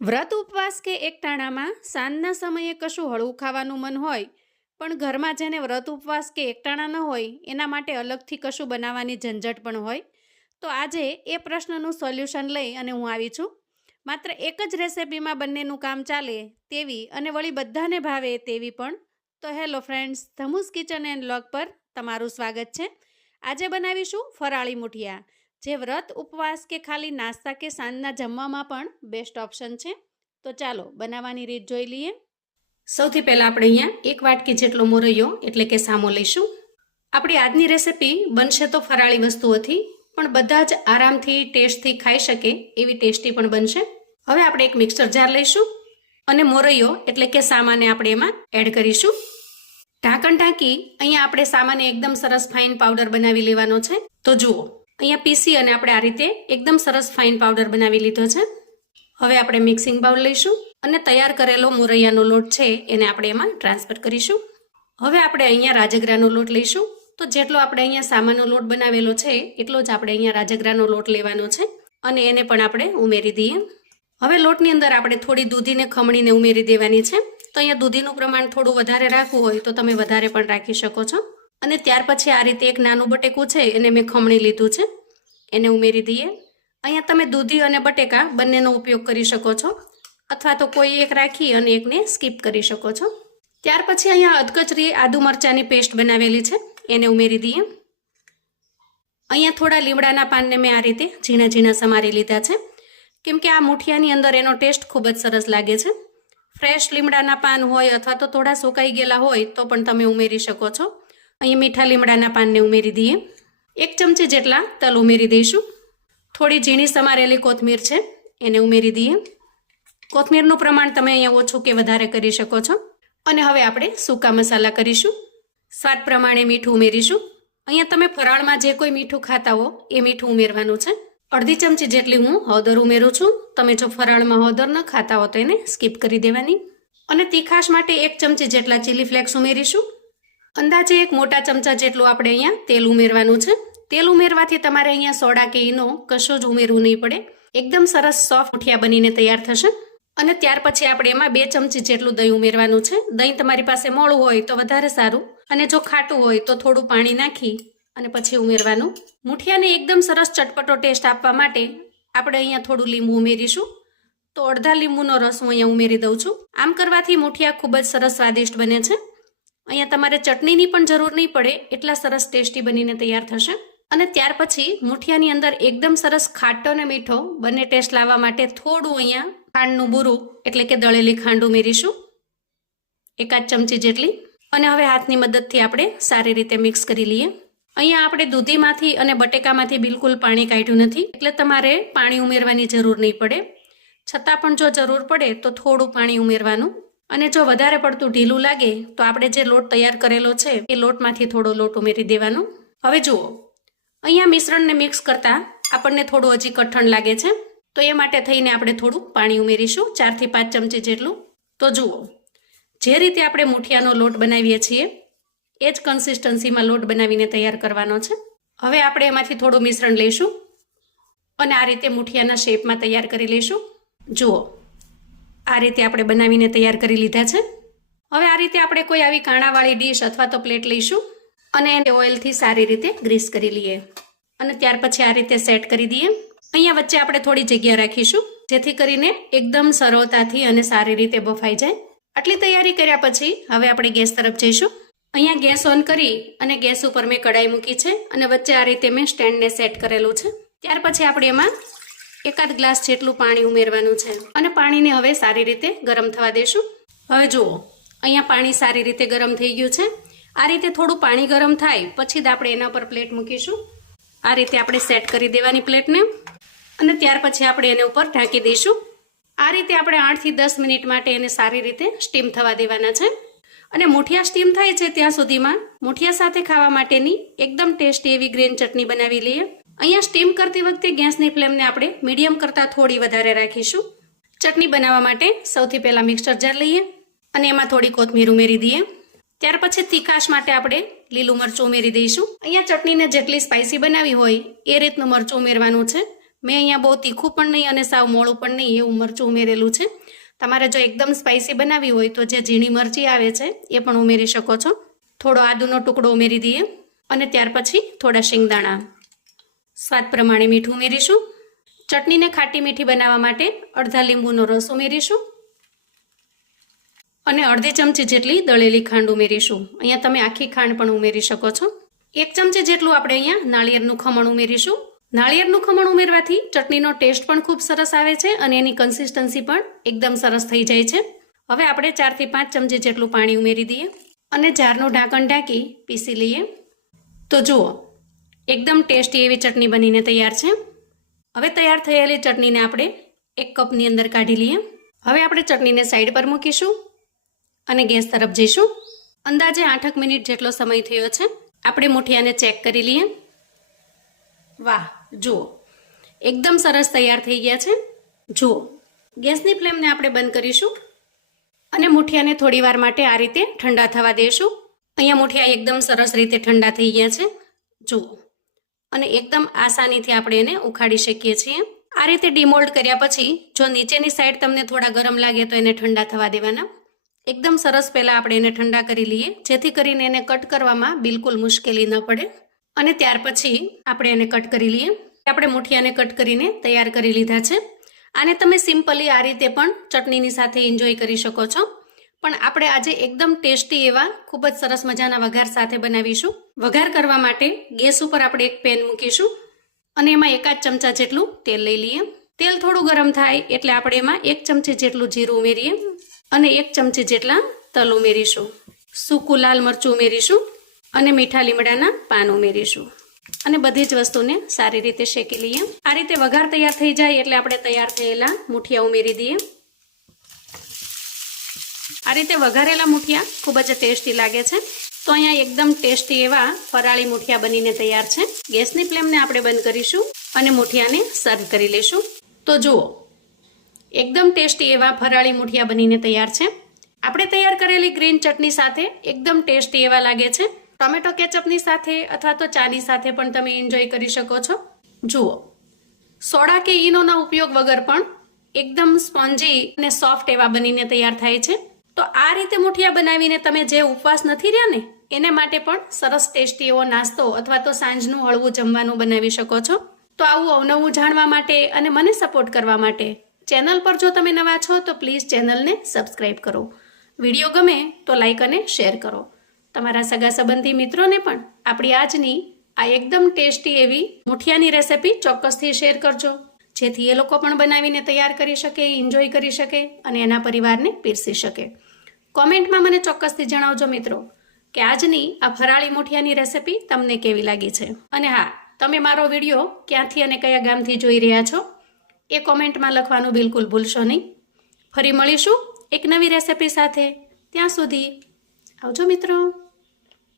વ્રત ઉપવાસ કે એકટાણામાં સાંજના સમયે કશું હળવું ખાવાનું મન હોય, પણ ઘરમાં જેને વ્રત ઉપવાસ કે એકટાણા ન હોય એના માટે અલગથી કશું બનાવવાની ઝંઝટ પણ હોય. તો આજે એ પ્રશ્નનું સોલ્યુશન લઈ અને હું આવી છું. માત્ર એક જ રેસિપીમાં બંનેનું કામ ચાલે તેવી અને વળી બધાને ભાવે તેવી પણ. તો હેલો ફ્રેન્ડ્સ, ધમુસ કિચન એન્ડ વ્લોગ પર તમારું સ્વાગત છે. આજે બનાવીશું ફરાળી મુઠિયા, જે વ્રત ઉપવાસ કે ખાલી નાસ્તા કે સાંજના જમવામાં પણ બેસ્ટ ઓપ્શન છે. તો ચાલો બનાવવાની રીત જોઈ લઈએ. સૌથી પહેલાં આપણે અહીંયા 1 વાટકી જેટલો મોરૈયો એટલે કે સામો લઈશું. આપણી આજની રેસિપી બનશે તો ફરાળી વસ્તુઓથી, પણ બધા જ આરામથી ટેસ્ટથી ખાઈ શકે એવી ટેસ્ટી પણ બનશે. હવે આપણે એક મિક્સર જાર લઈશું અને મોરૈયો એટલે કે સામાને આપણે એમાં એડ કરીશું. ઢાંકણ ઢાંકી અહીંયા આપણે સામાને એકદમ સરસ ફાઇન પાવડર બનાવી લેવાનો છે. તો જુઓ, અહીંયા પીસી અને આપણે આ રીતે એકદમ સરસ ફાઇન પાવડર બનાવી લીધો છે. હવે આપણે મિક્સિંગ બાઉલ લઈશું અને તૈયાર કરેલો મોરૈયાનો લોટ છે એને આપણે એમાં ટ્રાન્સફર કરીશું. હવે આપણે અહીંયા રાજગરાનો લોટ લઈશું. તો જેટલો આપણે અહીંયા સામાનો લોટ બનાવેલો છે એટલો જ આપણે અહીંયા રાજગરાનો લોટ લેવાનો છે અને એને પણ આપણે ઉમેરી દઈએ. હવે લોટની અંદર આપણે થોડી દૂધીને ખમણીને ઉમેરી દેવાની છે. તો અહીંયા દૂધીનું પ્રમાણ થોડું વધારે રાખવું હોય તો તમે વધારે પણ રાખી શકો છો. અને ત્યાર પછી આ રીતે એક નાનું બટેકું છે એને મેં ખમણી લીધું છે, એને ઉમેરી દઈએ. અહીંયા તમે દૂધી અને બટેકા બંનેનો ઉપયોગ કરી શકો છો, અથવા તો કોઈ એક રાખી અને એકને સ્કીપ કરી શકો છો. ત્યાર પછી અહીંયા અધકચરી આદુ મરચાંની પેસ્ટ બનાવેલી છે એને ઉમેરી દઈએ. અહીંયા થોડા લીમડાના પાનને મેં આ રીતે ઝીણા ઝીણા સમારી લીધા છે, કેમ કે આ મુઠિયાની અંદર એનો ટેસ્ટ ખૂબ જ સરસ લાગે છે. ફ્રેશ લીમડાના પાન હોય અથવા તો થોડા સુકાઈ ગયેલા હોય તો પણ તમે ઉમેરી શકો છો. અહીં મીઠા લીમડાના પાનને ઉમેરી દઈએ. 1 ચમચી જેટલા તલ ઉમેરી દઈશું. થોડી ઝીણી સમારેલી કોથમીર છે એને ઉમેરી દઈએ. કોથમીરનું પ્રમાણ તમે અહીંયા ઓછું કે વધારે કરી શકો છો. અને હવે આપણે સૂકા મસાલા કરીશું. સ્વાદ પ્રમાણે મીઠું ઉમેરીશું. અહીંયા તમે ફરાળમાં જે કોઈ મીઠું ખાતા હો એ મીઠું ઉમેરવાનું છે. 1/2 ચમચી જેટલી હું હળદર ઉમેરું છું. તમે જો ફરાળમાં હળદર ન ખાતા હો તો એને સ્કીપ કરી દેવાની. અને તીખાશ માટે 1 ચમચી જેટલા ચીલી ફ્લેક્સ ઉમેરીશું. અંદાજે 1 મોટા ચમચા જેટલું આપણે અહીંયા તેલ ઉમેરવાનું છે. તેલ ઉમેરવાથી તમારે અહીંયા સોડા કે ઈનો કશું જ ઉમેરવું નહીં પડે. એકદમ સરસ સોફ્ટ મુઠિયા બનીને તૈયાર થશે. અને ત્યાર પછી આપણે એમાં 2 ચમચી જેટલું દહીં ઉમેરવાનું છે. દહીં તમારી પાસે મોળું હોય તો વધારે સારું, અને જો ખાટું હોય તો થોડું પાણી નાખી અને પછી ઉમેરવાનું. મુઠિયાને એકદમ સરસ ચટપટો ટેસ્ટ આપવા માટે આપણે અહીંયા થોડું લીંબુ ઉમેરીશું. તો અડધા લીંબુનો રસ હું અહીંયા ઉમેરી દઉં છું. આમ કરવાથી મુઠિયા ખૂબ જ સરસ સ્વાદિષ્ટ બને છે. અહીંયા તમારે ચટણીની પણ જરૂર નહીં પડે, એટલા સરસ ટેસ્ટી બનીને તૈયાર થશે. અને ત્યાર પછી મુઠિયાની અંદર એકદમ સરસ ખાટો અને મીઠો બંને ટેસ્ટ લાવવા માટે થોડું અહીંયા ખાંડનું બૂરું એટલે કે દળેલી ખાંડ ઉમેરીશું, 1 ચમચી જેટલી. અને હવે હાથની મદદથી આપણે સારી રીતે મિક્સ કરી લઈએ. અહીંયા આપણે દૂધીમાંથી અને બટેકામાંથી બિલકુલ પાણી કાઢ્યું નથી, એટલે તમારે પાણી ઉમેરવાની જરૂર નહીં પડે. છતાં પણ જો જરૂર પડે તો થોડું પાણી ઉમેરવાનું. અને જો વધારે પડતું ઢીલું લાગે તો આપણે જે લોટ તૈયાર કરેલો છે એ લોટમાંથી થોડો લોટ ઉમેરી દેવાનો. હવે જુઓ, અહીંયા મિશ્રણને મિક્સ કરતાં આપણને થોડું હજી કઠણ લાગે છે, તો એ માટે થઈને આપણે થોડું પાણી ઉમેરીશું, 4 થી 5 ચમચી જેટલું. તો જુઓ, જે રીતે આપણે મુઠિયાનો લોટ બનાવીએ છીએ એ જ કન્સિસ્ટન્સીમાં લોટ બનાવીને તૈયાર કરવાનો છે. હવે આપણે એમાંથી થોડું મિશ્રણ લઈશું અને આ રીતે મુઠિયાના શેપમાં તૈયાર કરી લઈશું. જુઓ, આ રીતે આપણે બનાવીને તૈયાર કરી લીધા છે. હવે આ રીતે આપણે કોઈ આવી કાણાવાળી ડીશ અથવા તો પ્લેટ લઈશું અને એને ઓઇલથી સારી રીતે ગ્રીસ કરી લઈએ અને ત્યાર પછી આ રીતે સેટ કરી દઈએ. અહીંયા વચ્ચે આપણે થોડી જગ્યા રાખીશું, જેથી કરીને એકદમ સરળતાથી અને સારી રીતે બફાઈ જાય. આટલી તૈયારી કર્યા પછી હવે આપણે ગેસ તરફ જઈશું. અહીંયા ગેસ ઓન કરી અને ગેસ ઉપર મેં કઢાઈ મૂકી છે અને વચ્ચે આ રીતે મેં સ્ટેન્ડને સેટ કરેલું છે. ત્યાર પછી આપણે એમાં 1 ગ્લાસ જેટલું પાણી ઉમેરવાનું છે અને પાણીને હવે સારી રીતે ગરમ થવા દઈશું. હવે જુઓ, અહીંયા પાણી સારી રીતે ગરમ થઈ ગયું છે. આ રીતે થોડું પાણી ગરમ થાય પછી જ આપણે એના પર પ્લેટ મૂકીશું. આ રીતે આપણે સેટ કરી દેવાની પ્લેટને અને ત્યાર પછી આપણે એને ઉપર ઢાંકી દઈશું. આ રીતે આપણે 8 થી 10 મિનિટ માટે એને સારી રીતે સ્ટીમ થવા દેવાના છે. અને મુઠિયા સ્ટીમ થાય છે ત્યાં સુધીમાં મુઠિયા સાથે ખાવા માટેની એકદમ ટેસ્ટી એવી ગ્રીન ચટણી બનાવી લઈએ. અહીંયા સ્ટીમ કરતી વખતે ગેસની ફ્લેમને આપણે મીડિયમ કરતાં થોડી વધારે રાખીશું. ચટણી બનાવવા માટે સૌથી પહેલાં મિક્સર જાર લઈએ અને એમાં થોડી કોથમીર ઉમેરી દઈએ. ત્યાર પછી તીખાશ માટે આપણે લીલું મરચું ઉમેરી દઈશું. અહીંયા ચટણીને જેટલી સ્પાઇસી બનાવી હોય એ રીતનું મરચું ઉમેરવાનું છે. મેં અહીંયા બહુ તીખું પણ નહીં અને સાવ મોળું પણ નહીં એવું મરચું ઉમેરેલું છે. તમારે જો એકદમ સ્પાઇસી બનાવવી હોય તો જે ઝીણી મરચી આવે છે એ પણ ઉમેરી શકો છો. થોડો આદુનો ટુકડો ઉમેરી દઈએ અને ત્યાર પછી થોડા શિંગદાણા. સ્વાદ પ્રમાણે મીઠું ઉમેરીશું. ચટણીને ખાટી મીઠી બનાવવા માટે અડધા લીંબુનો રસ ઉમેરીશું અને અડધી ચમચી જેટલી દળેલી ખાંડ ઉમેરીશું. અહીંયા તમે આખી ખાંડ પણ ઉમેરી શકો છો. 1 ચમચી જેટલું આપણે અહીંયા નાળિયેરનું ખમણ ઉમેરીશું. નાળિયેરનું ખમણ ઉમેરવાથી ચટણીનો ટેસ્ટ પણ ખૂબ સરસ આવે છે અને એની કન્સિસ્ટન્સી પણ એકદમ સરસ થઈ જાય છે. હવે આપણે 4 થી 5 ચમચી જેટલું પાણી ઉમેરી દઈએ અને જારનું ઢાંકણ ઢાંકી પીસી લઈએ. તો જુઓ, એકદમ ટેસ્ટી એવી ચટણી બનીને તૈયાર છે. હવે તૈયાર થયેલી ચટણીને આપણે 1 કપની અંદર કાઢી લઈએ. હવે આપણે ચટણીને સાઈડ પર મૂકીશું અને ગેસ તરફ જઈશું. અંદાજે 8 મિનિટ જેટલો સમય થયો છે. આપણે મુઠિયાને ચેક કરી લઈએ. વાહ, જુઓ, એકદમ સરસ તૈયાર થઈ ગયા છે. જુઓ, ગેસની ફ્લેમને આપણે બંધ કરીશું અને મુઠિયાને થોડી વાર માટે આ રીતે ઠંડા થવા દઈશું. અહીંયા મુઠિયા એકદમ સરસ રીતે ઠંડા થઈ ગયા છે. જુઓ, અને એકદમ આસાનીથી આપણે એને ઉખાડી શકીએ છીએ. આ રીતે ડીમોલ્ડ કર્યા પછી જો નીચેની સાઈડ તમને થોડા ગરમ લાગે તો એને ઠંડા થવા દેવાના. એકદમ સરસ પહેલાં આપણે એને ઠંડા કરી લઈએ જેથી કરીને એને કટ કરવામાં બિલકુલ મુશ્કેલી ન પડે. અને ત્યાર પછી આપણે એને કટ કરી લઈએ. આપણે મુઠિયાને કટ કરીને તૈયાર કરી લીધા છે. આને તમે સિમ્પલી આ રીતે પણ ચટણીની સાથે એન્જોય કરી શકો છો. પણ આપણે આજે એકદમ ટેસ્ટી એવા ખૂબ જ સરસ મજાના વઘાર સાથે બનાવીશું. વઘાર કરવા માટે ગેસ ઉપર આપણે એક પેન મૂકીશું અને એમાં 1 ચમચા જેટલું તેલ લઈ લઈએ. તેલ થોડું ગરમ થાય એટલે આપણે એમાં 1 ચમચી જેટલું જીરું ઉમેરીએ અને 1 ચમચી જેટલા તલ ઉમેરીશું. સૂકું લાલ મરચું ઉમેરીશું અને મીઠા લીમડાના પાન ઉમેરીશું અને બધી જ વસ્તુને સારી રીતે શેકી લઈએ. આ રીતે વઘાર તૈયાર થઈ જાય એટલે આપણે તૈયાર થયેલા મુઠિયા ઉમેરી દઈએ. આ રીતે વઘારેલા મુઠિયા ખૂબ જ ટેસ્ટી લાગે છે. તો અહીંયા એકદમ ટેસ્ટી એવા ફરાળી મુઠિયા બનીને તૈયાર છે. ગેસની ફ્લેમને આપણે બંધ કરીશું અને મુઠિયાને સર્વ કરી લઈશું. તો જુઓ, એકદમ ટેસ્ટી એવા ફરાળી મુઠિયા બનીને તૈયાર છે. આપણે તૈયાર કરેલી ગ્રીન ચટણી સાથે એકદમ ટેસ્ટી એવા લાગે છે. ટોમેટો કેચઅપની સાથે અથવા તો ચાની સાથે પણ તમે એન્જોય કરી શકો છો. જુઓ, સોડા કે ઈનોના ઉપયોગ વગર પણ એકદમ સ્પોન્જી અને સોફ્ટ એવા બનીને તૈયાર થાય છે. તો આ રીતે મુઠિયા બનાવીને તમે જે ઉપવાસ નથી રહ્યા ને એને માટે પણ સરસ ટેસ્ટી એવો નાસ્તો અથવા તો સાંજનું હળવું જમવાનું બનાવી શકો છો. તો આવું અવનવું જાણવા માટે અને મને સપોર્ટ કરવા માટે ચેનલ પર જો તમે નવા છો તો પ્લીઝ ચેનલને સબસ્ક્રાઈબ કરો. વિડીયો ગમે તો લાઈક અને શેર કરો. તમારા સગા સંબંધી મિત્રોને પણ આપણી આજની આ એકદમ ટેસ્ટી એવી મુઠિયાની રેસિપી ચોક્કસથી શેર કરજો જેથી એ લોકો પણ બનાવીને તૈયાર કરી શકે, એન્જોય કરી શકે અને એના પરિવારને પીરસી શકે. કોમેન્ટમાં મને ચોક્કસથી જણાવજો મિત્રો કે આજની આ ફરાળી મુઠિયાની રેસિપી તમને કેવી લાગી છે. અને હા, તમે મારો વિડીયો ક્યાંથી અને કયા ગામથી જોઈ રહ્યા છો એ કોમેન્ટમાં લખવાનું બિલકુલ ભૂલશો નહીં. ફરી મળીશું એક નવી રેસિપી સાથે. ત્યાં સુધી આવજો મિત્રો.